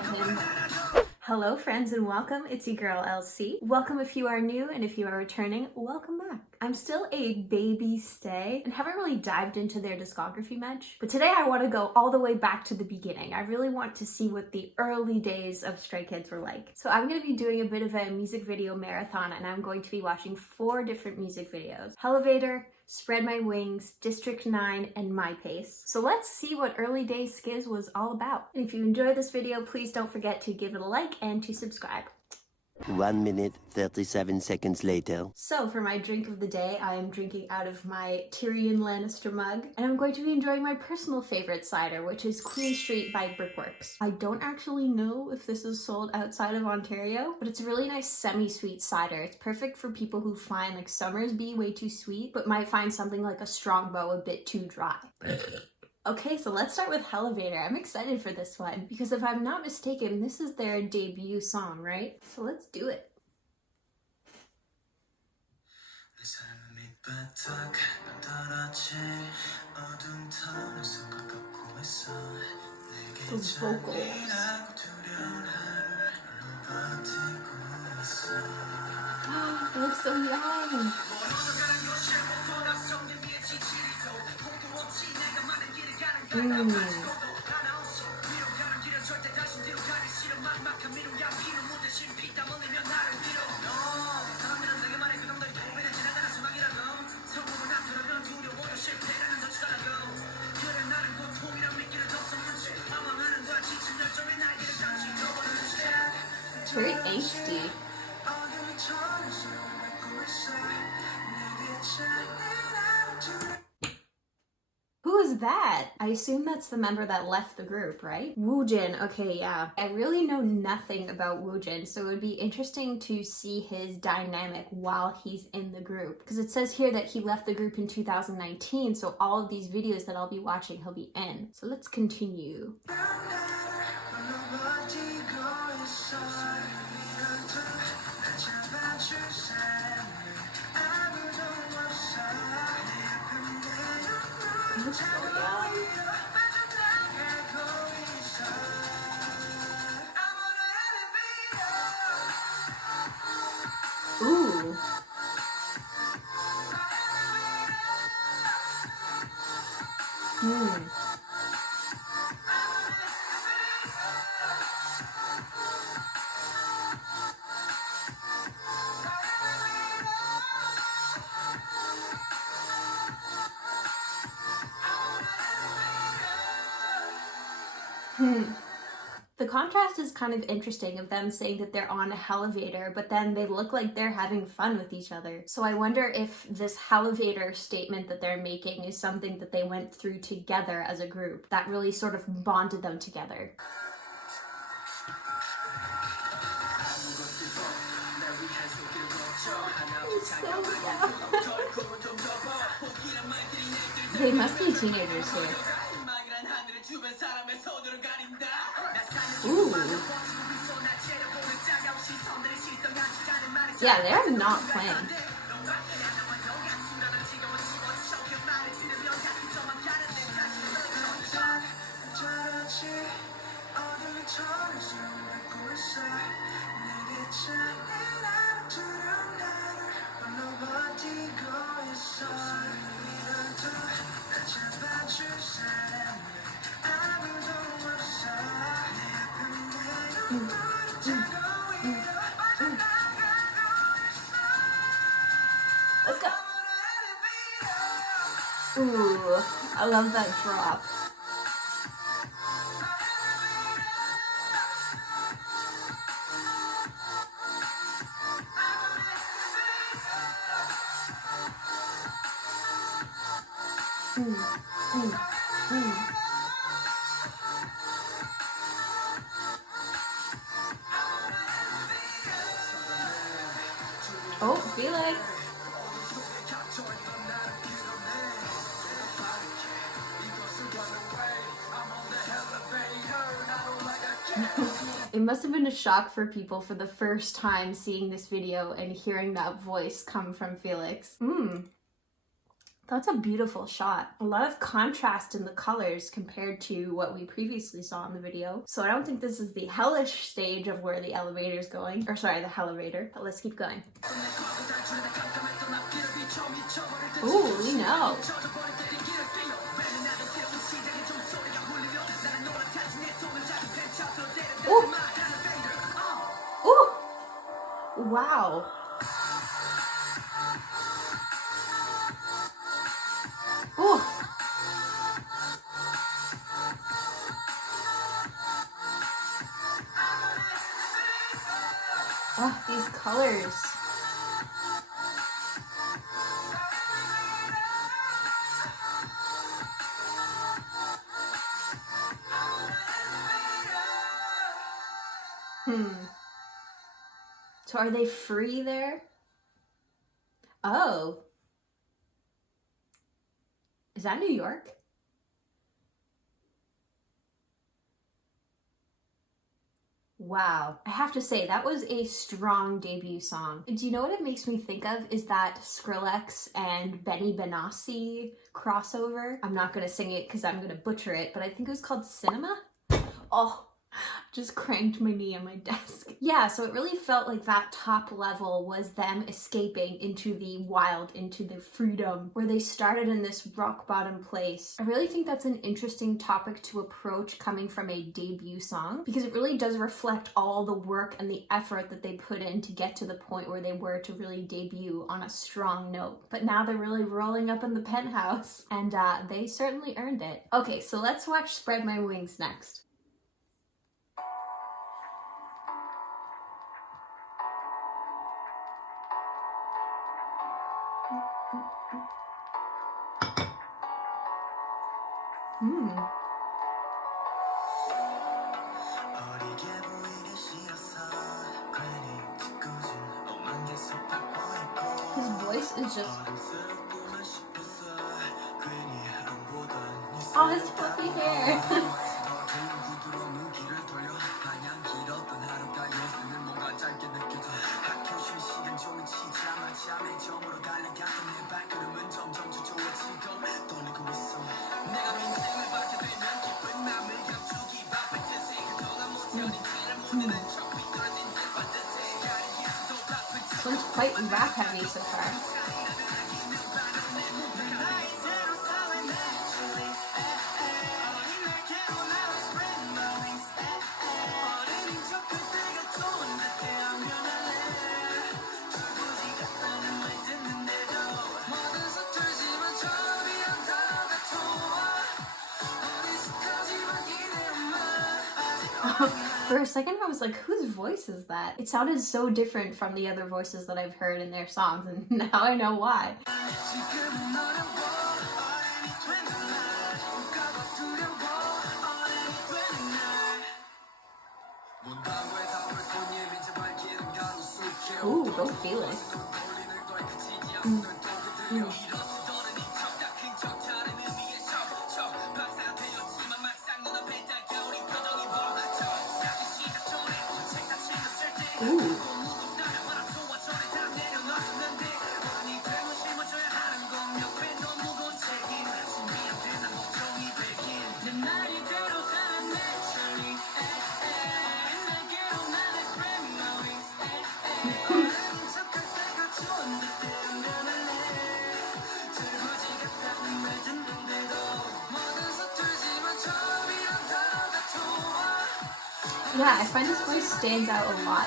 love him. Hello friends and welcome, it's your girl LC. Welcome if you are new, and if you are returning, welcome back. I'm still a baby stay and haven't really dived into their discography much, but today I want to go all the way back to the beginning. I really want to see what the early days of Stray Kids were like. So I'm going to be doing a bit of a music video marathon, and I'm going to be watching 4 different music videos. Hellevator, Spread My Wings, District 9, and My Pace. So let's see what early days Skiz was all about. And if you enjoyed this video, please don't forget to give it a like and to subscribe. 1 minute, 37 seconds later. So for my drink of the day, I am drinking out of my Tyrion Lannister mug, and I'm going to be enjoying my personal favorite cider, which is Queen Street by Brickworks. I don't actually know if this is sold outside of Ontario, but it's a really nice semi-sweet cider. It's perfect for people who find like Summer's Bee way too sweet, but might find something like a Strongbow a bit too dry. Okay, so let's start with Hellevator. I'm excited for this one because if I'm not mistaken, this is their debut song, right? So let's do it. Those vocals. Oh, they look so young. It's very angsty. Who is that? I assume that's the member that left the group, right? Woojin, okay, yeah. I really know nothing about Woojin, so it would be interesting to see his dynamic while he's in the group. Because it says here that he left the group in 2019, so all of these videos that I'll be watching, he'll be in. So let's continue. Ooh. The contrast is kind of interesting of them saying that they're on a Hellevator, but then they look like they're having fun with each other. So I wonder if this Hellevator statement that they're making is something that they went through together as a group that really sort of bonded them together. So young. They must be teenagers here. Ooh. Yeah, they're not playing. Let's go. Ooh, I love that drop. Oh, Felix. It must have been a shock for people for the first time seeing this video and hearing that voice come from Felix. That's a beautiful shot. A lot of contrast in the colors compared to what we previously saw in the video. So I don't think this is the hellish stage of where the elevator is going. Or sorry, the Hellevator. But let's keep going. Ooh, we know. Ooh. Ooh. Wow. Ooh. Oh, these colors. So are they free there? Oh. Is that New York? Wow. I have to say, that was a strong debut song. Do you know what it makes me think of? Is that Skrillex and Benny Benassi crossover. I'm not gonna sing it because I'm gonna butcher it, but I think it was called Cinema. Oh, just cranked my knee on my desk. Yeah, so it really felt like that top level was them escaping into the wild, into the freedom, where they started in this rock bottom place. I really think that's an interesting topic to approach coming from a debut song, because it really does reflect all the work and the effort that they put in to get to the point where they were to really debut on a strong note. But now they're really rolling up in the penthouse, and they certainly earned it. Okay, so let's watch Spread My Wings next. His voice is just... Oh, his fluffy hair. This one's quite rap heavy so far. For a second I was like, whose voice is that? It sounded so different from the other voices that I've heard in their songs, and now I know why. Ooh, go Felix. Ooh. Yeah, I find his voice stands out a lot.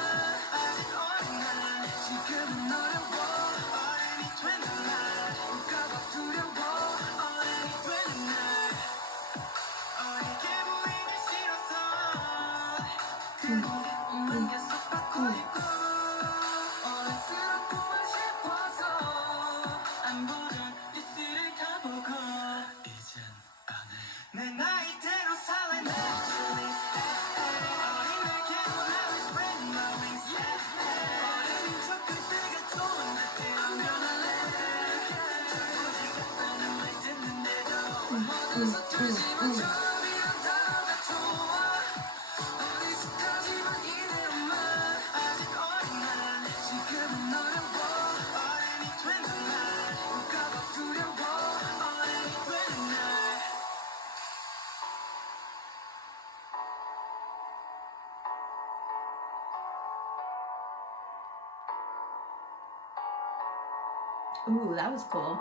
Ooh, that was cool.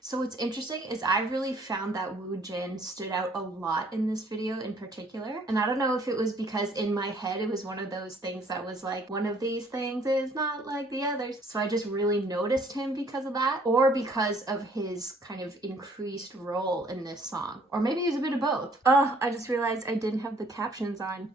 So what's interesting is I've really found that Woo Jin stood out a lot in this video in particular. And I don't know if it was because in my head it was one of those things that was like, one of these things is not like the others. So I just really noticed him because of that, or because of his kind of increased role in this song. Or maybe it was a bit of both. Oh, I just realized I didn't have the captions on.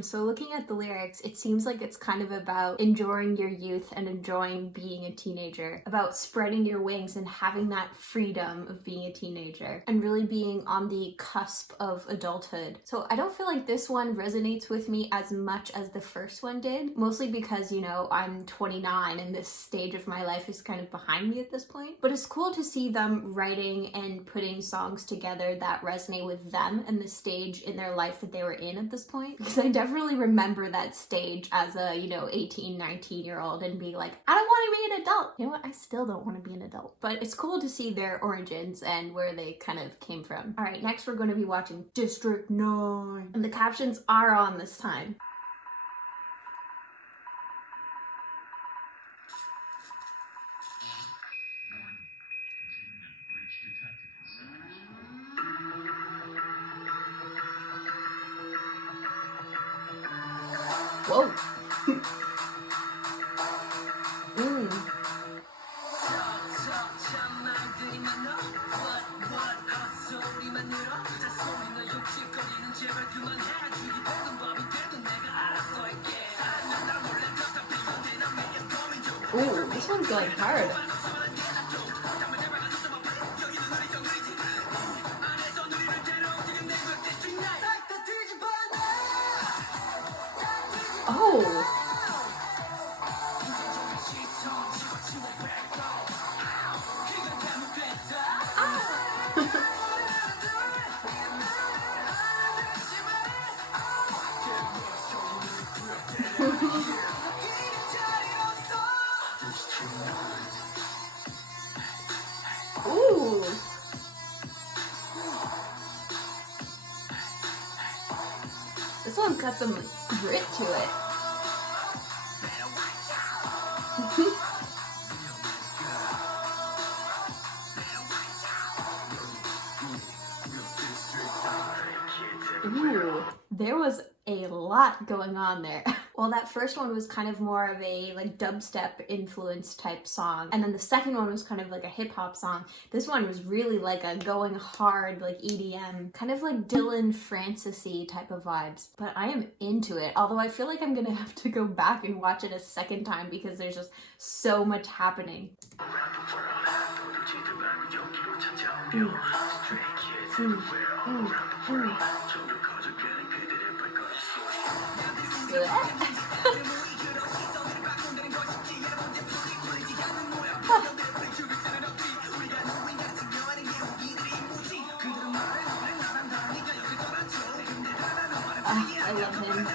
So looking at the lyrics, it seems like it's kind of about enjoying your youth and enjoying being a teenager, about spreading your wings and having that freedom of being a teenager, and really being on the cusp of adulthood. So I don't feel like this one resonates with me as much as the first one did, mostly because, you know, I'm 29 and this stage of my life is kind of behind me at this point. But it's cool to see them writing and putting songs together that resonate with them and the stage in their life that they were in at this point, because I definitely remember that stage as a, you know, 18, 19-year-old and being like, I don't want to be an adult. You know what? I still don't want to be an adult. But it's cool to see their origins and where they kind of came from. All right, next we're going to be watching District 9. And the captions are on this time. Whoa. Ooh, this one's going hard. Oh. Ooh. This one's got some grit to it. Ooh, there was a lot going on there. Well, that first one was kind of more of a like dubstep influence type song, and then the second one was kind of like a hip hop song. This one was really like a going hard, like EDM, kind of like Dylan Francis-y type of vibes. But I am into it, although I feel like I'm gonna have to go back and watch it a second time because there's just so much happening. I love him.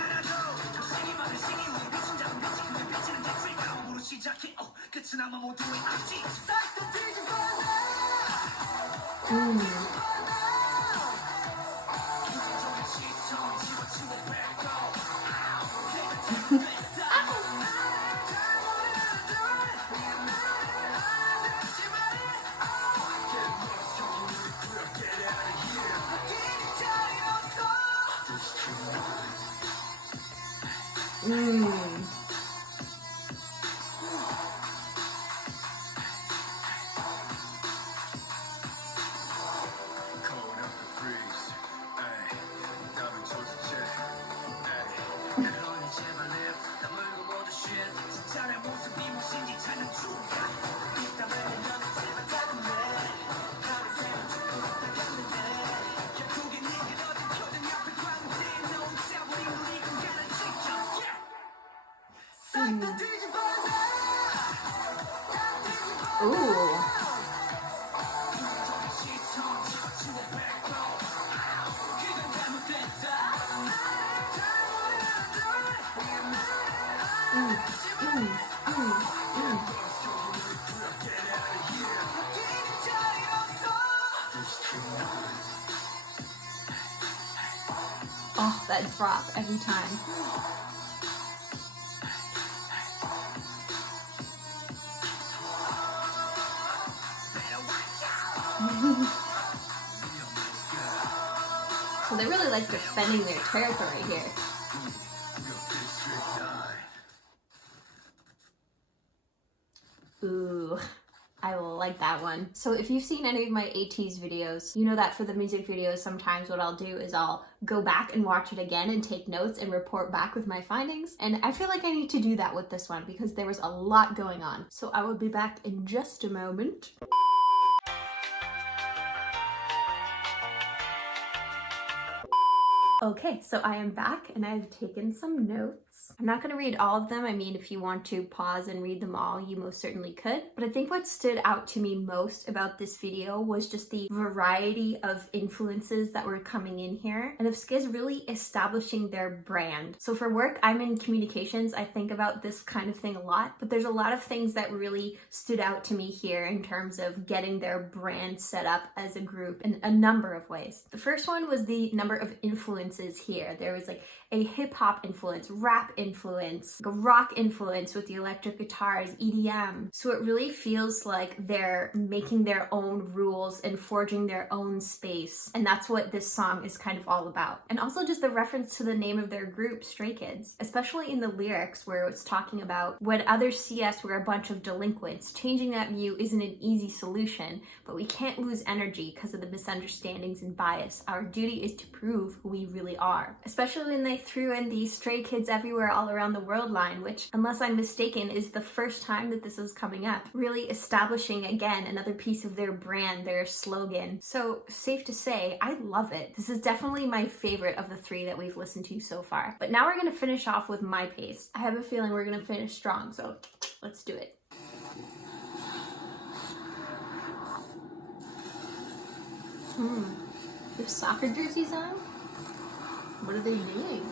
Ooh. Oh. that drop every time. So they really like defending their territory here. Ooh, I like that one. So if you've seen any of my ATs videos, you know that for the music videos, sometimes what I'll do is I'll go back and watch it again and take notes and report back with my findings. And I feel like I need to do that with this one because there was a lot going on. So I will be back in just a moment. Okay, so I am back and I've taken some notes. I'm not going to read all of them. I mean, if you want to pause and read them all, you most certainly could. But I think what stood out to me most about this video was just the variety of influences that were coming in here and of Skiz really establishing their brand. So for work, I'm in communications. I think about this kind of thing a lot, but there's a lot of things that really stood out to me here in terms of getting their brand set up as a group in a number of ways. The first one was the number of influences here. There was like a hip hop influence, rap influence, a rock influence with the electric guitars, EDM. So it really feels like they're making their own rules and forging their own space. And that's what this song is kind of all about. And also just the reference to the name of their group, Stray Kids, especially in the lyrics where it's talking about when others see us, we're a bunch of delinquents. Changing that view isn't an easy solution, but we can't lose energy because of the misunderstandings and bias. Our duty is to prove who we really are. Especially when they threw in the Stray Kids Everywhere All Around the World line, which, unless I'm mistaken, is the first time that this is coming up. Really establishing, again, another piece of their brand, their slogan. So, safe to say, I love it. This is definitely my favorite of the three that we've listened to so far. But now we're gonna finish off with My Pace. I have a feeling we're gonna finish strong, so let's do it. They have soccer jerseys on? What are they doing?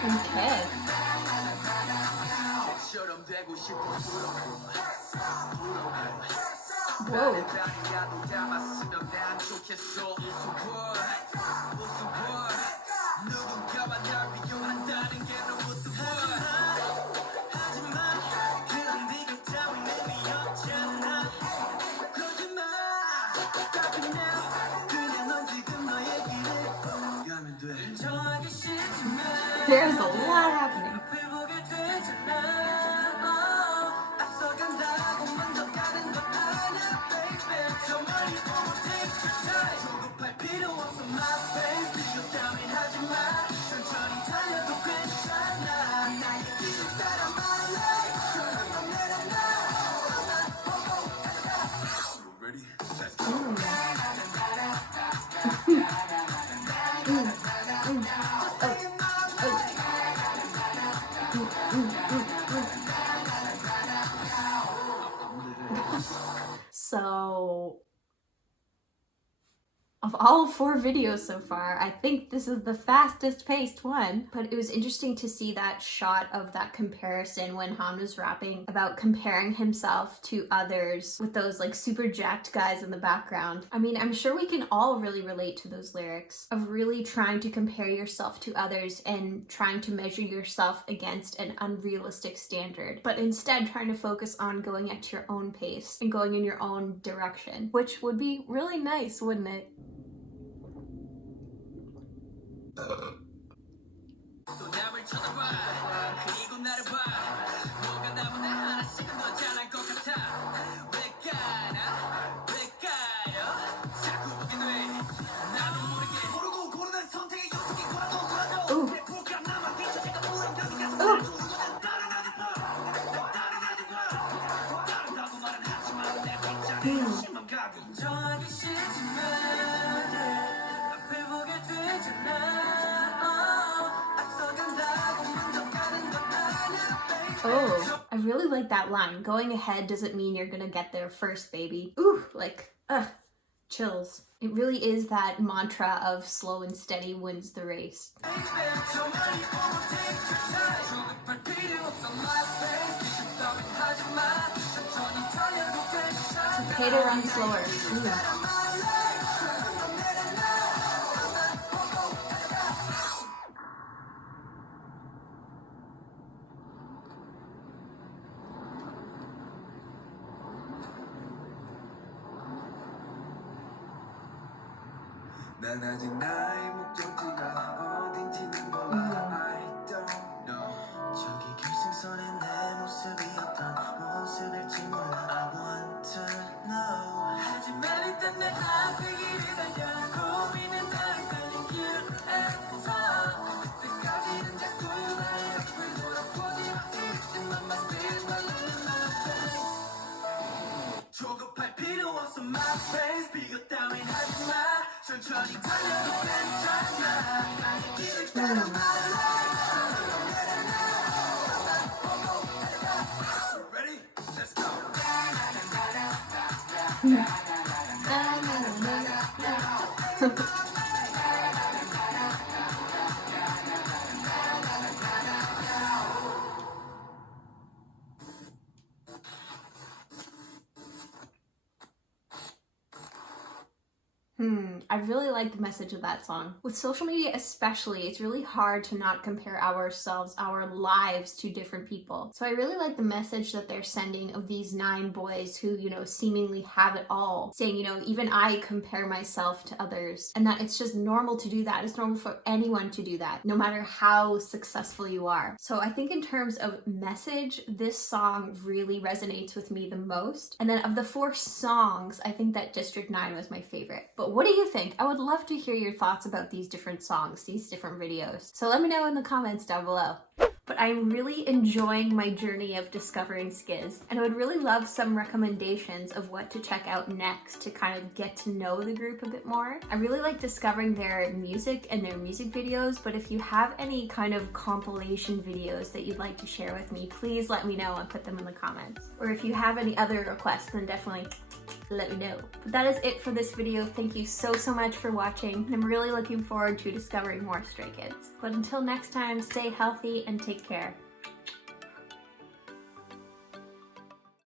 Okay. Whoa. There's a lot happening. So, of all 4 videos so far, I think this is the fastest paced one, but it was interesting to see that shot of that comparison when Han was rapping about comparing himself to others with those like super jacked guys in the background. I mean, I'm sure we can all really relate to those lyrics of really trying to compare yourself to others and trying to measure yourself against an unrealistic standard, but instead trying to focus on going at your own pace and going in your own direction, which would be really nice, wouldn't it? I really like that line. Going ahead doesn't mean you're gonna get there first, baby. Ooh, like, chills. It really is that mantra of slow and steady wins the race. It's okay to run slower. Ooh. 난 아직 나의 목적지가 어딘지는 몰라 I don't know 저기 결승선에 내 모습이었던 모습일지 몰라 I want to know 하지만 일단 내 앞에 길을 달려 고민은 나를 달린 길에서 그때까지는 자꾸 나의 앞을 돌아보지 마 이랬지만 my spirit 달리는 my pace 조급할 필요 없어 my pace 비교 따윈 하지마 천천히 달려도 괜찮아 나의 길을 따라와 Ready? Let's go I really like the message of that song. With social media especially, it's really hard to not compare ourselves, our lives to different people. So I really like the message that they're sending of these 9 boys who, you know, seemingly have it all. Saying, you know, even I compare myself to others and that it's just normal to do that. It's normal for anyone to do that, no matter how successful you are. So I think in terms of message, this song really resonates with me the most. And then of the 4 songs, I think that District 9 was my favorite. But what do you think? I would love to hear your thoughts about these different songs, these different videos. So let me know in the comments down below. But I'm really enjoying my journey of discovering Skiz, and I would really love some recommendations of what to check out next to kind of get to know the group a bit more. I really like discovering their music and their music videos, but if you have any kind of compilation videos that you'd like to share with me, please let me know and put them in the comments. Or if you have any other requests, then definitely let me know. But that is it for this video. Thank you so much for watching, and I'm really looking forward to discovering more Stray Kids. But until next time, stay healthy and take care.